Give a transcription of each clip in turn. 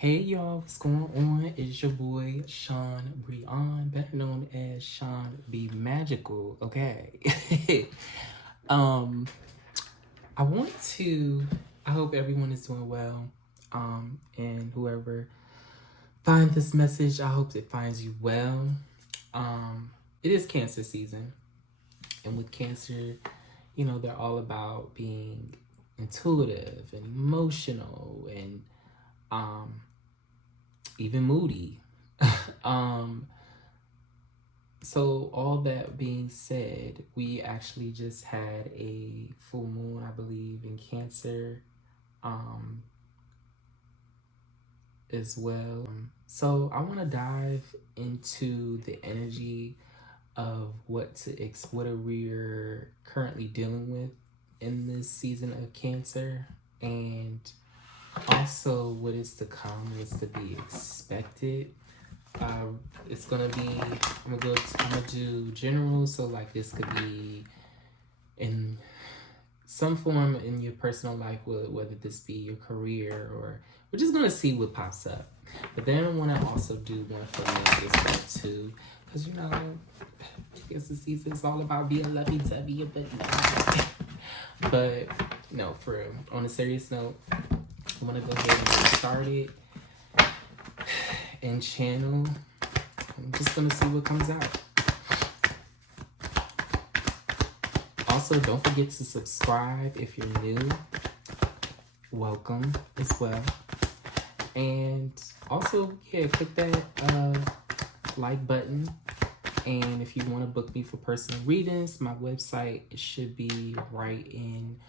Hey y'all, what's going on? It's your boy Sean Breon, better known as Sean B Magical. Okay. um, I hope everyone is doing well. And whoever find this message, I hope it finds you well. It is Cancer season, and with Cancer, they're all about being intuitive and emotional and even moody. um, so all that being said, we actually just had a full moon, I believe, in Cancer, um, as well. So I want to dive into the energy of what are we're currently dealing with in this season of Cancer, and also what is to come, what's to be expected. It's gonna be I'm gonna do general, so like this could be in some form in your personal life, whether this be your career, or we're just gonna see what pops up. But then I want to also do one for me as well too, because I guess the season is all about being lovey-dovey, but no, for real. On a serious note, I want to go ahead and get started and channel. I'm just gonna see what comes out. Also, don't forget to subscribe if you're new. Welcome as well. And also, click that like button. And if you want to book me for personal readings, my website should be right in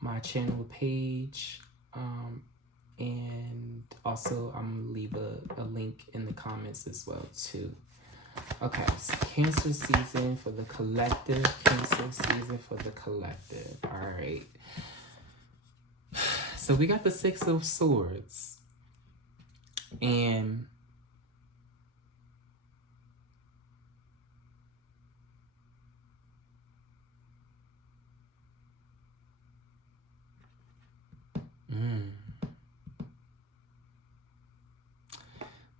my channel page. And also, I'm gonna leave a link in the comments as well too. Okay, so Cancer season for the collective. Cancer season for the collective. All right. So we got the Six of Swords. And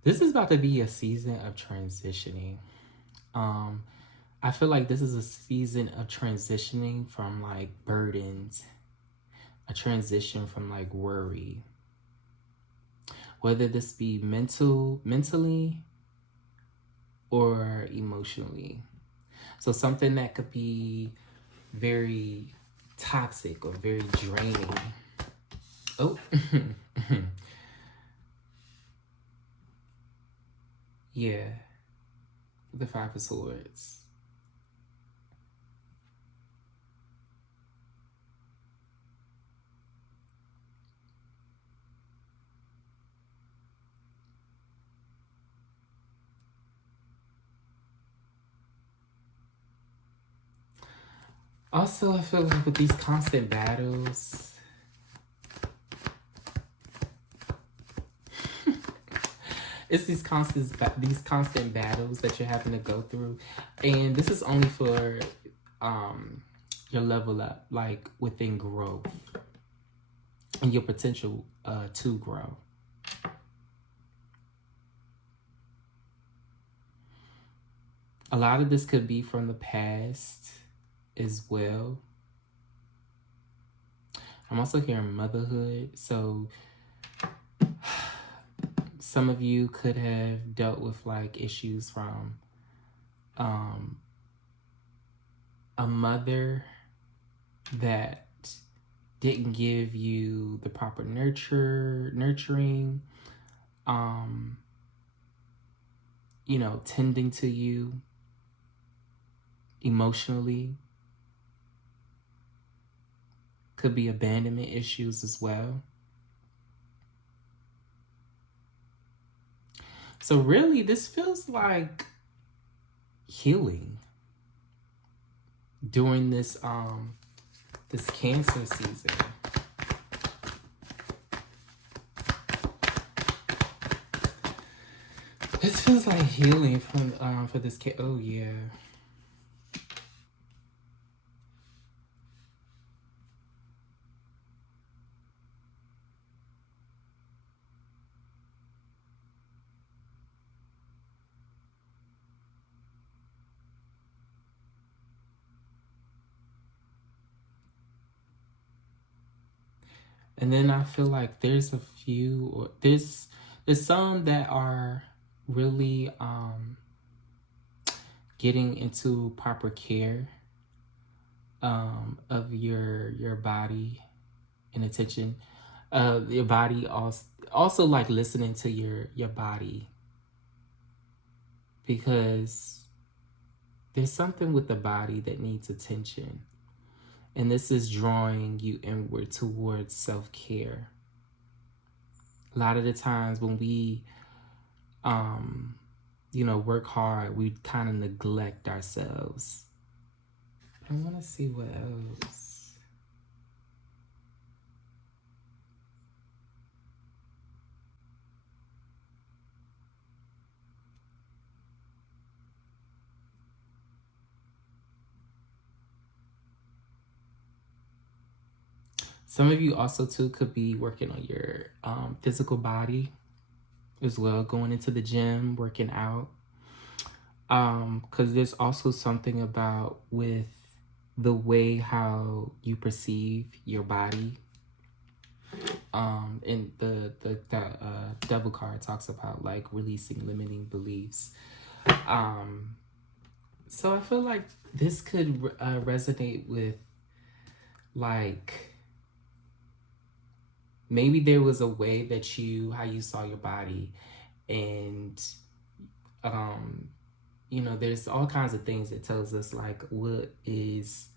this is about to be a season of transitioning. I feel like this is a season of transitioning from like burdens, a transition from like worry, whether this be mentally or emotionally. So something that could be very toxic or very draining. Oh, yeah, the Five of Swords. Also, I feel like with these constant battles, it's these constant battles that you're having to go through, and this is only for your level up, like within growth and your potential to grow. A lot of this could be from the past as well. I'm also hearing motherhood, so some of you could have dealt with like issues from a mother that didn't give you the proper nurturing, tending to you emotionally. Could be abandonment issues as well. So really, this feels like healing during this this Cancer season. This feels like healing from for this oh yeah. And then I feel like there's a few, or there's some that are really getting into proper care of your body and attention. Your body also like listening to your body, because there's something with the body that needs attention. And this is drawing you inward towards self-care. A lot of the times when we, work hard, we kind of neglect ourselves. I want to see what else. Some of you also too could be working on your physical body as well, going into the gym, working out. Because there's also something about with the way how you perceive your body. And the devil card talks about like releasing limiting beliefs. So I feel like this could resonate with, like, maybe there was a way that how you saw your body, and there's all kinds of things that tells us like what is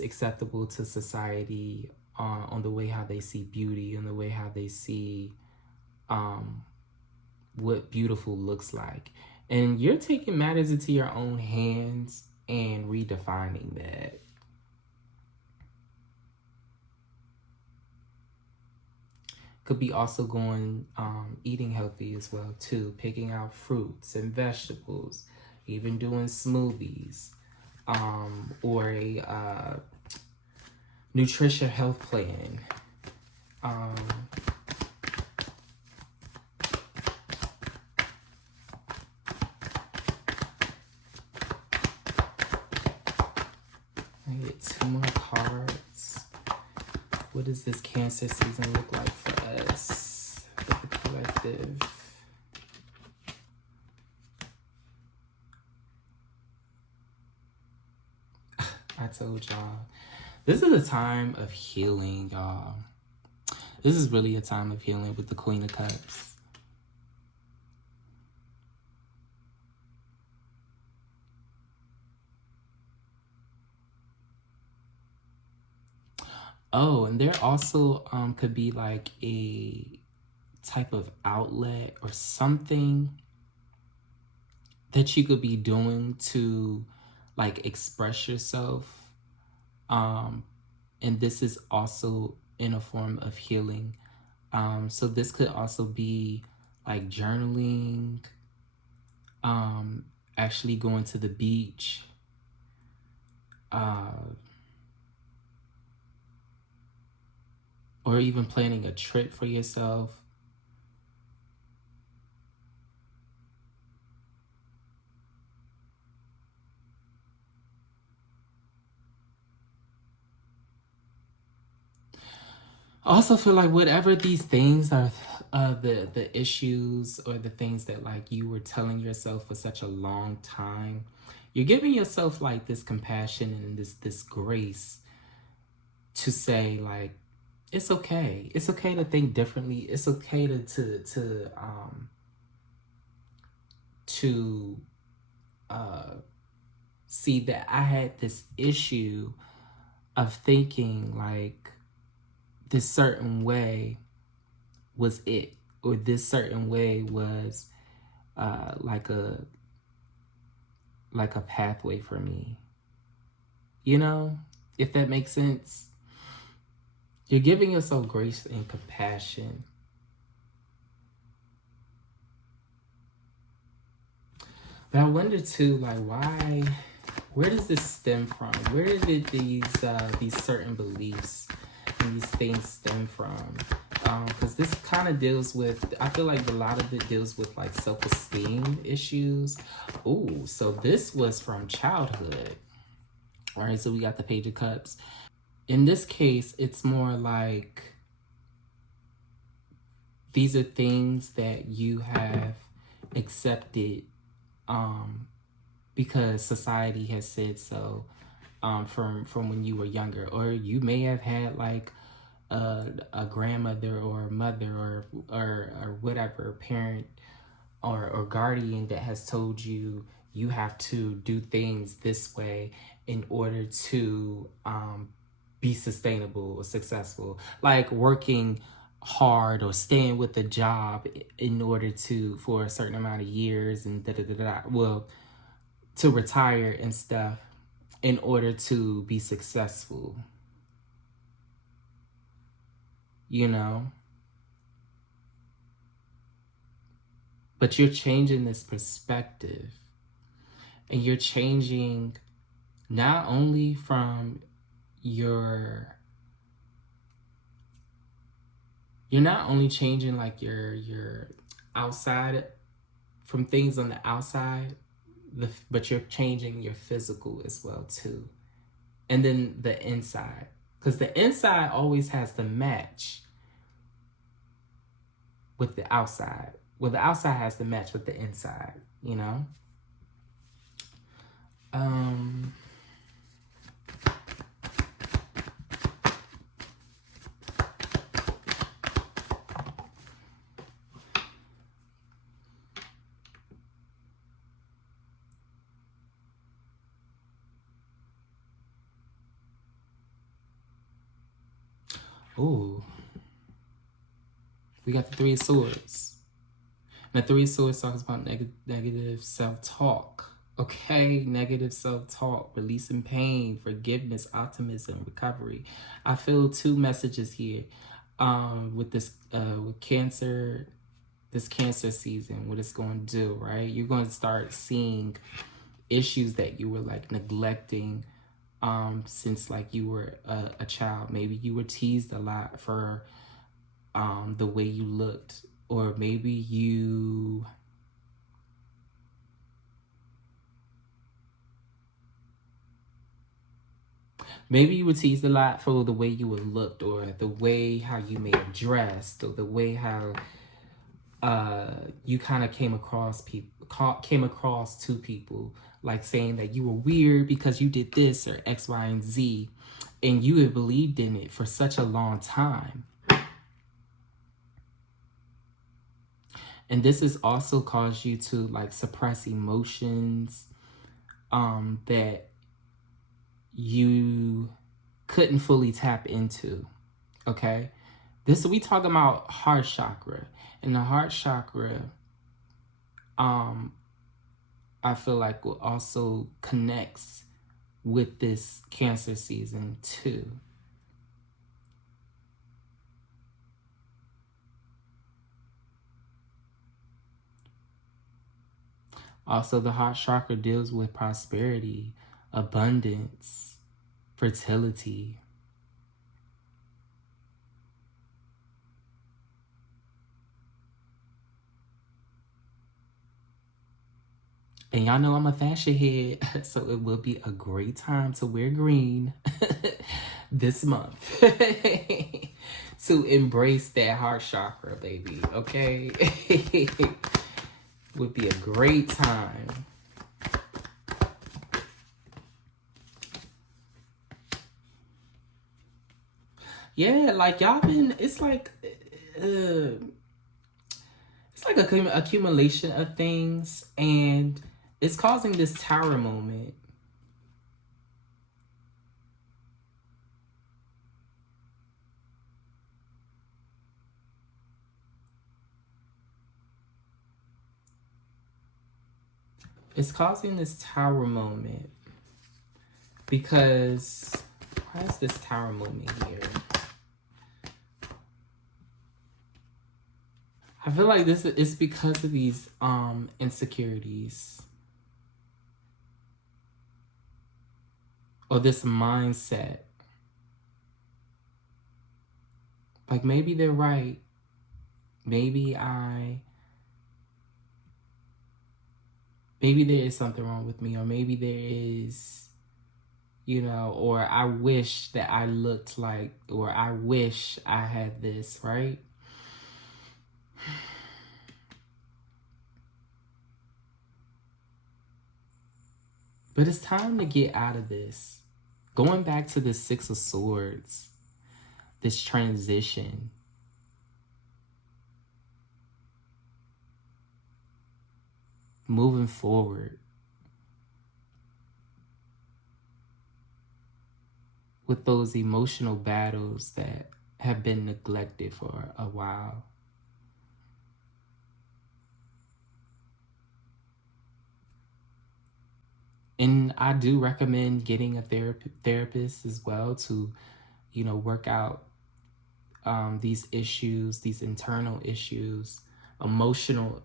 acceptable to society, on the way how they see beauty and the way how they see what beautiful looks like. And you're taking matters into your own hands and redefining that. Could be also going eating healthy as well too, picking out fruits and vegetables, even doing smoothies, or a nutrition health plan. I get 2 more cards. What does this Cancer season look like for us, for the collective? I told y'all, this is a time of healing, y'all. This is really a time of healing with the Queen of Cups. Oh, and there also could be like a type of outlet or something that you could be doing to like express yourself. And this is also in a form of healing. So this could also be like journaling, actually going to the beach, or even planning a trip for yourself. I also feel like whatever these things are, the issues or the things that like you were telling yourself for such a long time, you're giving yourself like this compassion and this grace to say like, it's okay. It's okay to think differently. It's okay to see that I had this issue of thinking like this certain way was it, or this certain way was like a pathway for me. You know, if that makes sense. You're giving yourself grace and compassion. But I wonder too, like, where does this stem from? Where did these certain beliefs and these things stem from? Because this kind of deals with, I feel like a lot of it deals with like self-esteem issues. Ooh, so this was from childhood. All right, so we got the Page of Cups. in this case, it's more like these are things that you have accepted because society has said so, from when you were younger, or you may have had like a grandmother or a mother or whatever parent or guardian that has told you you have to do things this way in order to be sustainable or successful, like working hard or staying with a job in order to for a certain amount of years and da da da da. Well, to retire and stuff in order to be successful, you know. But you're changing this perspective, and you're changing not only from your you're not only changing like your outside, from things on the outside, but you're changing your physical as well too, and then the inside, because the inside always has to match with the outside. Well, the outside has to match with the inside, you know. um Ooh, we got the Three of Swords. And the Three of Swords talks about negative self-talk. Okay, negative self-talk, releasing pain, forgiveness, optimism, recovery. I feel two messages here. With this, with Cancer, this Cancer season, what it's going to do, right? You're going to start seeing issues that you were like neglecting since like you were a child. Maybe you were teased a lot for the way you looked, or maybe you were teased a lot for the way you were looked, or the way how you may have dressed, or the way how you kind of came across to people, like saying that you were weird because you did this or X, Y, and Z, and you had believed in it for such a long time. And this has also caused you to like suppress emotions that you couldn't fully tap into. Okay, we talking about heart chakra, and the heart chakra, I feel like also connects with this Cancer season too. Also, the heart chakra deals with prosperity, abundance, fertility. And y'all know I'm a fashion head, so it will be a great time to wear green this month to embrace that heart chakra, baby. Okay? Would be a great time. Yeah, like y'all been. It's like a accumulation of things, and it's causing this tower moment. It's causing this tower moment because why is this tower moment here? I feel like this is because of these insecurities, or this mindset. Like maybe they're right. Maybe there is something wrong with me, or maybe there is or I wish that I looked like, or I wish I had this, right? But it's time to get out of this. Going back to the Six of Swords, this transition. Moving forward with those emotional battles that have been neglected for a while. And I do recommend getting a therapist as well to, work out these issues, these internal issues, emotional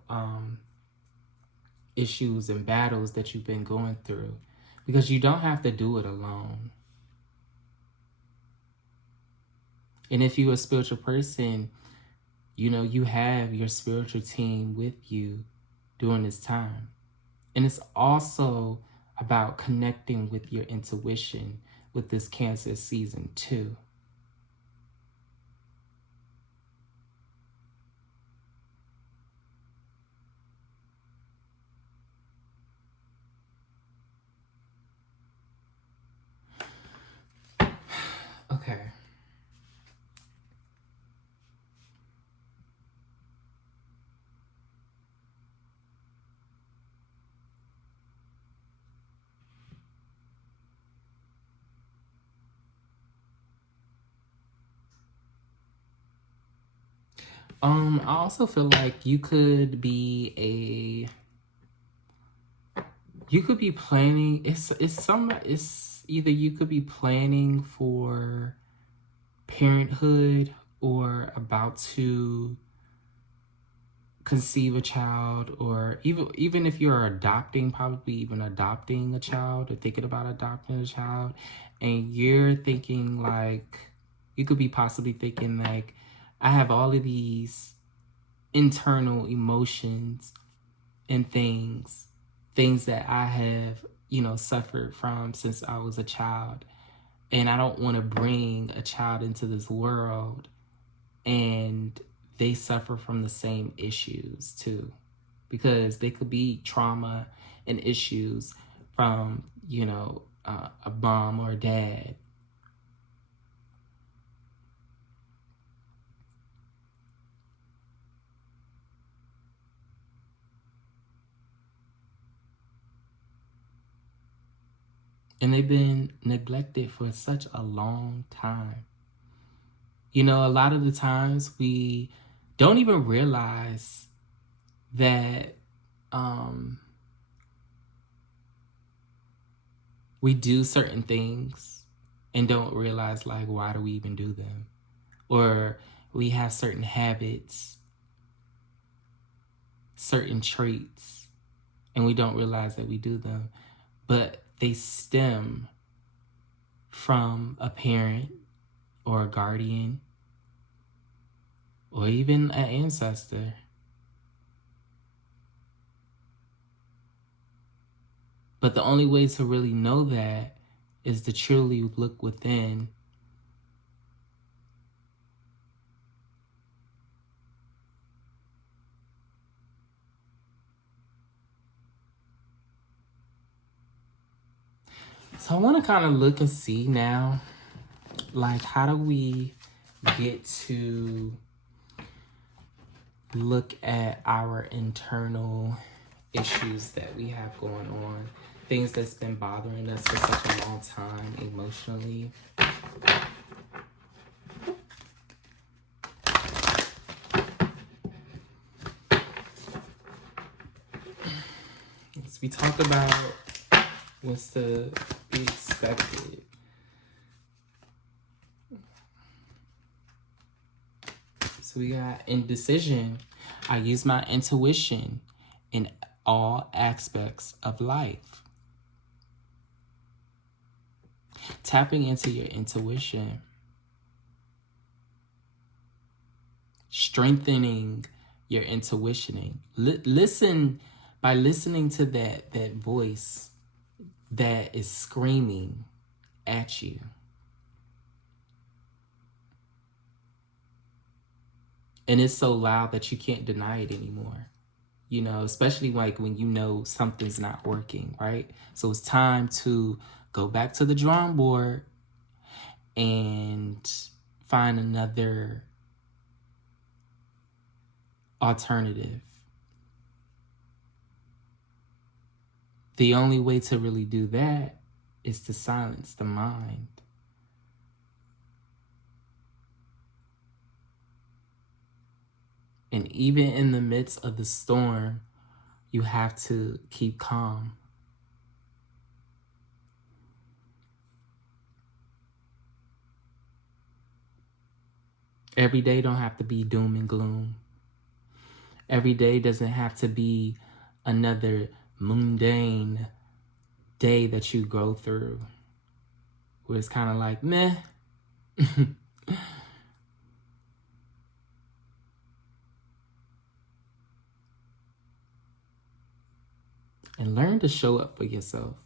issues and battles that you've been going through, because you don't have to do it alone. And if you're a spiritual person, you have your spiritual team with you during this time. And it's also about connecting with your intuition with this Cancer season too. Okay. I also feel like you could be planning. It's either you could be planning for parenthood or about to conceive a child, or even if you're adopting, probably even adopting a child or thinking about adopting a child, and you're thinking like, you could be possibly thinking like, I have all of these internal emotions and things that I have, suffered from since I was a child. And I don't want to bring a child into this world and they suffer from the same issues too. Because they could be trauma and issues from, a mom or a dad. And they've been neglected for such a long time. A lot of the times we don't even realize that we do certain things and don't realize, like, why do we even do them? Or we have certain habits, certain traits, and we don't realize that we do them. But they stem from a parent or a guardian or even an ancestor. But the only way to really know that is to truly look within. So I want to kind of look and see now, like, how do we get to look at our internal issues that we have going on, things that's been bothering us for such a long time emotionally. So we talk about what's to be expected. So we got indecision. I use my intuition in all aspects of life. Tapping into your intuition. Strengthening your intuition. Listen, by listening to that voice that is screaming at you. And it's so loud that you can't deny it anymore. You know, especially like when you know something's not working, right? So it's time to go back to the drawing board and find another alternative. The only way to really do that is to silence the mind. And even in the midst of the storm, you have to keep calm. Every day don't have to be doom and gloom. Every day doesn't have to be another mundane day that you go through where it's kind of like, meh. And learn to show up for yourself.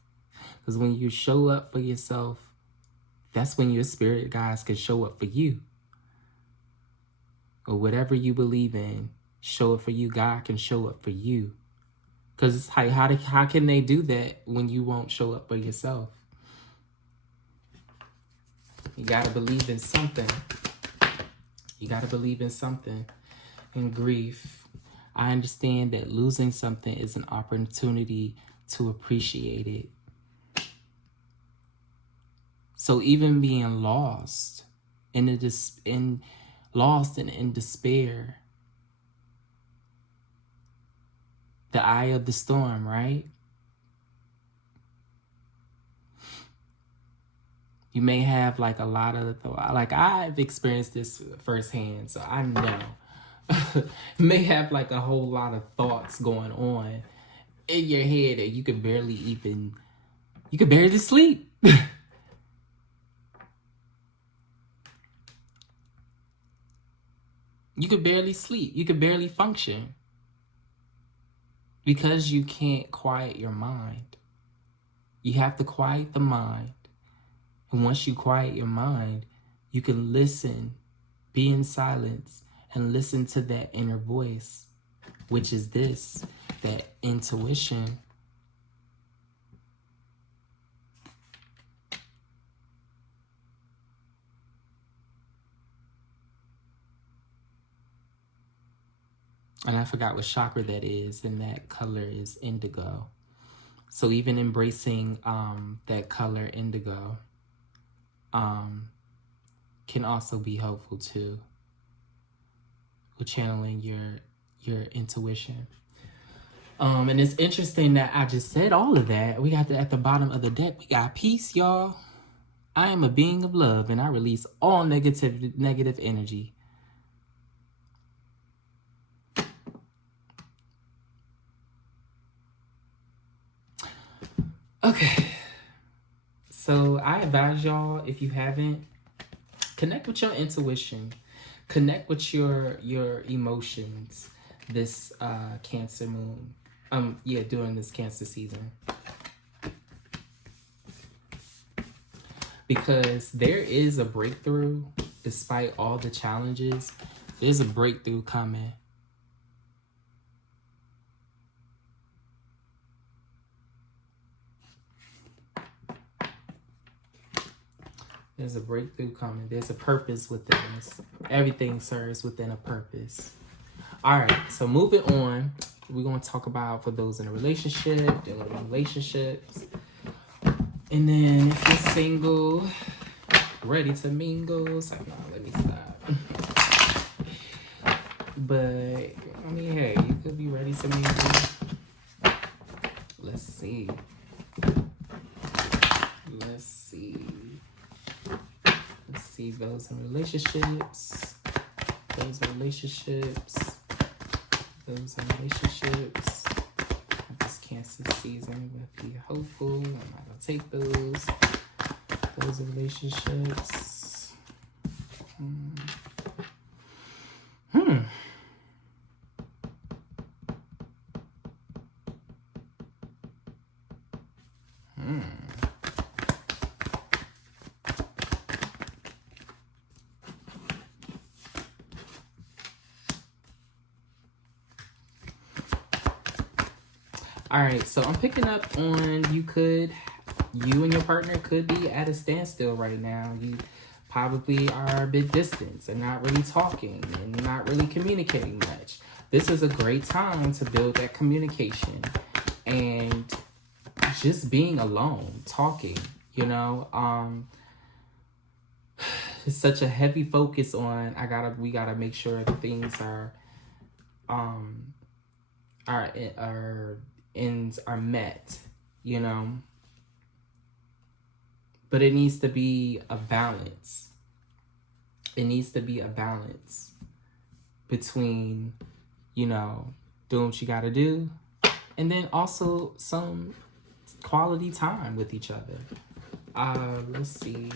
Because when you show up for yourself, that's when your spirit guides can show up for you. Or whatever you believe in, show up for you. God can show up for you. Because it's like, how can they do that when you won't show up for yourself? You got to believe in something. You got to believe in something. In grief, I understand that losing something is an opportunity to appreciate it. So even being lost in despair, the eye of the storm, right? You may have like a lot of, like I've experienced this firsthand, so I know. May have like a whole lot of thoughts going on in your head that you could barely sleep. You could barely sleep. You could barely function. Because you can't quiet your mind. You have to quiet the mind. And once you quiet your mind, you can listen, be in silence, and listen to that inner voice, which is that intuition. And I forgot what chakra that is, and that color is indigo. So even embracing that color indigo can also be helpful too with channeling your intuition. And it's interesting that I just said all of that. We got at the bottom of the deck, we got peace, y'all. I am a being of love, and I release all negative energy. Okay, so I advise y'all, if you haven't, connect with your intuition, connect with your emotions this Cancer moon, during this Cancer season, because there is a breakthrough. Despite all the challenges, there's a breakthrough coming. There's a breakthrough coming. There's a purpose within this. Everything serves within a purpose. All right, so moving on, we're going to talk about for those in a relationship, dealing with relationships. And then if you're single, ready to mingle, so no, let me stop. But, I mean, hey, you could be ready to mingle. Let's see. Those in relationships. This Cancer season will be hopeful. I'm not gonna take those relationships. All right, so I'm picking up on you and your partner could be at a standstill right now. You probably are a bit distant and not really talking and not really communicating much. This is a great time to build that communication and just being alone, talking, you know. It's such a heavy focus on we gotta make sure that things our ends are met, you know. But it needs to be a balance. It needs to be a balance between, you know, doing what you gotta do and then also some quality time with each other. Let's see.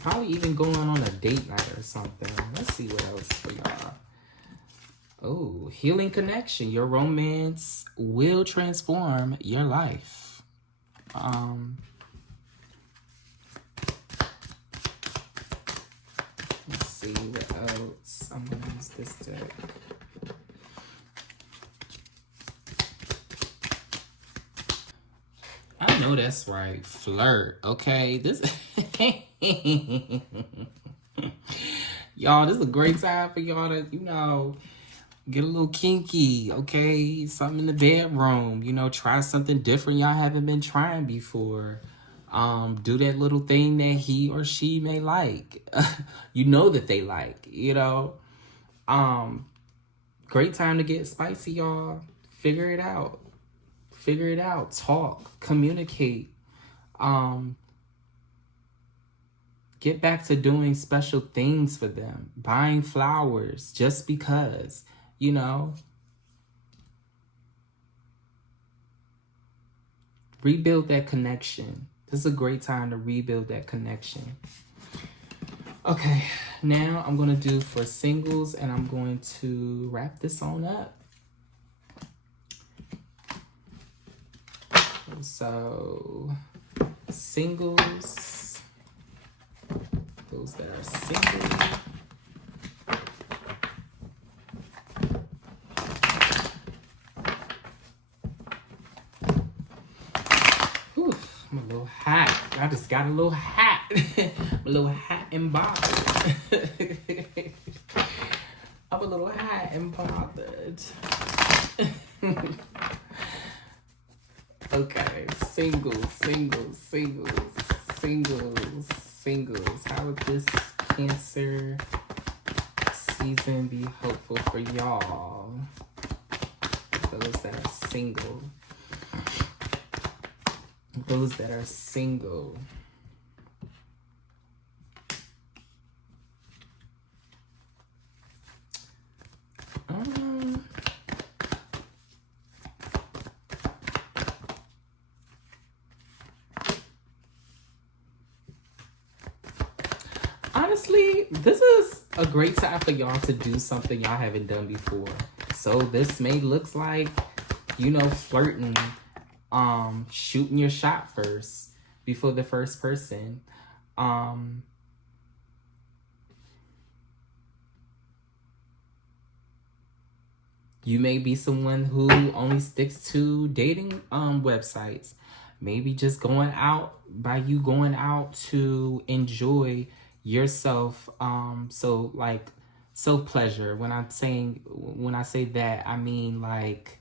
Probably even going on a date night or something. Let's see what else for y'all. Oh, healing connection. Your romance will transform your life. Let's see what else. I'm gonna use this deck. I know that's right. Flirt. Okay, this y'all, this is a great time for y'all to, you know, get a little kinky, okay? Something in the bedroom, you know, try something different y'all haven't been trying before. Do that little thing that he or she may like. You know that they like, you know. Great time to get spicy, y'all. Figure it out. Figure it out. Talk. Communicate. Get back to doing special things for them. Buying flowers just because, you know. Rebuild that connection. This is a great time to rebuild that connection. Okay, now I'm going to do for singles and I'm going to wrap this on up. So, singles, those that are single. Whew, I'm a little hot. I just got a little hot. I'm a little hot and bothered. I'm a little hot and bothered. Okay, singles. How would this Cancer season be hopeful for y'all? Those that are single. Those that are single. Honestly, this is a great time for y'all to do something y'all haven't done before. So this may look like, you know, flirting, shooting your shot first before the first person. You may be someone who only sticks to dating websites. Maybe just going out to enjoy yourself. So like self-pleasure. When I say that, I mean like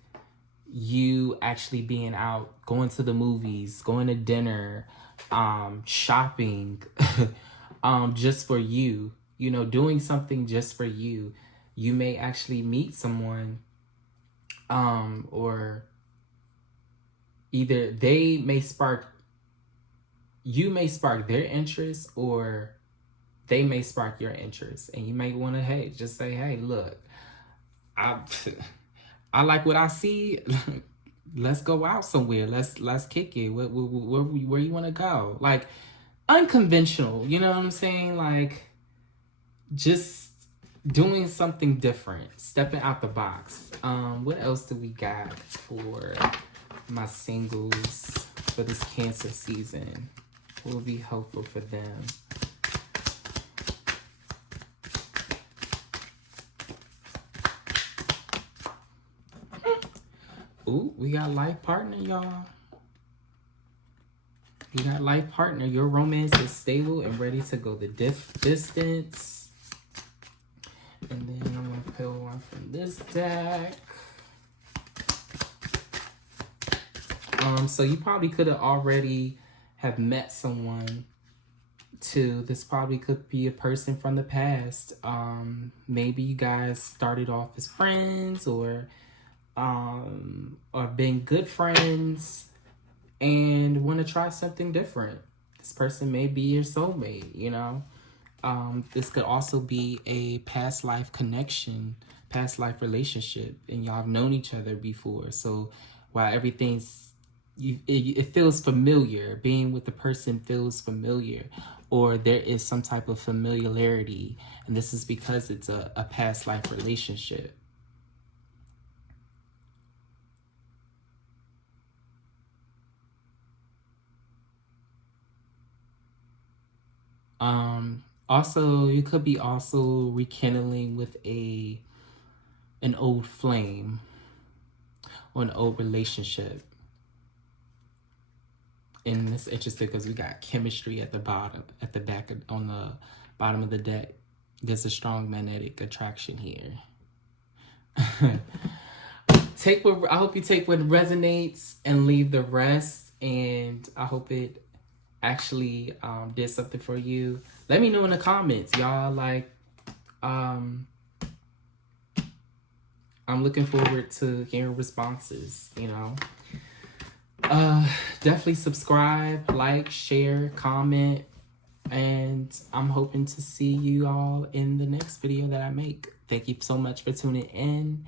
you actually being out, going to the movies, going to dinner, shopping, just for you, you know, doing something just for you. You may actually meet someone, or either you may spark their interest, or they may spark your interest, and you may want to, just say, hey, look, I like what I see. Let's go out somewhere. Let's kick it. Where you want to go? Like unconventional, you know what I'm saying? Like just doing something different, stepping out the box. What else do we got for my singles for this Cancer season? What will be helpful for them? Ooh, we got life partner, y'all. We got life partner. Your romance is stable and ready to go the distance. And then I'm going to pull one from this deck. So you probably could have already have met someone too. This probably could be a person from the past. Maybe you guys started off as friends or been good friends and want to try something different. This person may be your soulmate, you know. This could also be a past life connection, past life relationship, and y'all have known each other before. So while it feels familiar, being with the person feels familiar, or there is some type of familiarity, and this is because it's a past life relationship. Also, you could be also rekindling with an old flame or an old relationship. And it's interesting because we got chemistry at the bottom, at the back, on the bottom of the deck. There's a strong magnetic attraction here. I hope you take what resonates and leave the rest. And I hope it actually did something for you. Let me know in the comments, y'all. Like, I'm looking forward to hearing responses, you know. Definitely subscribe, like, share, comment, and I'm hoping to see you all in the next video that I make. Thank you so much for tuning in,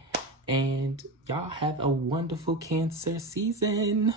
and y'all have a wonderful Cancer season.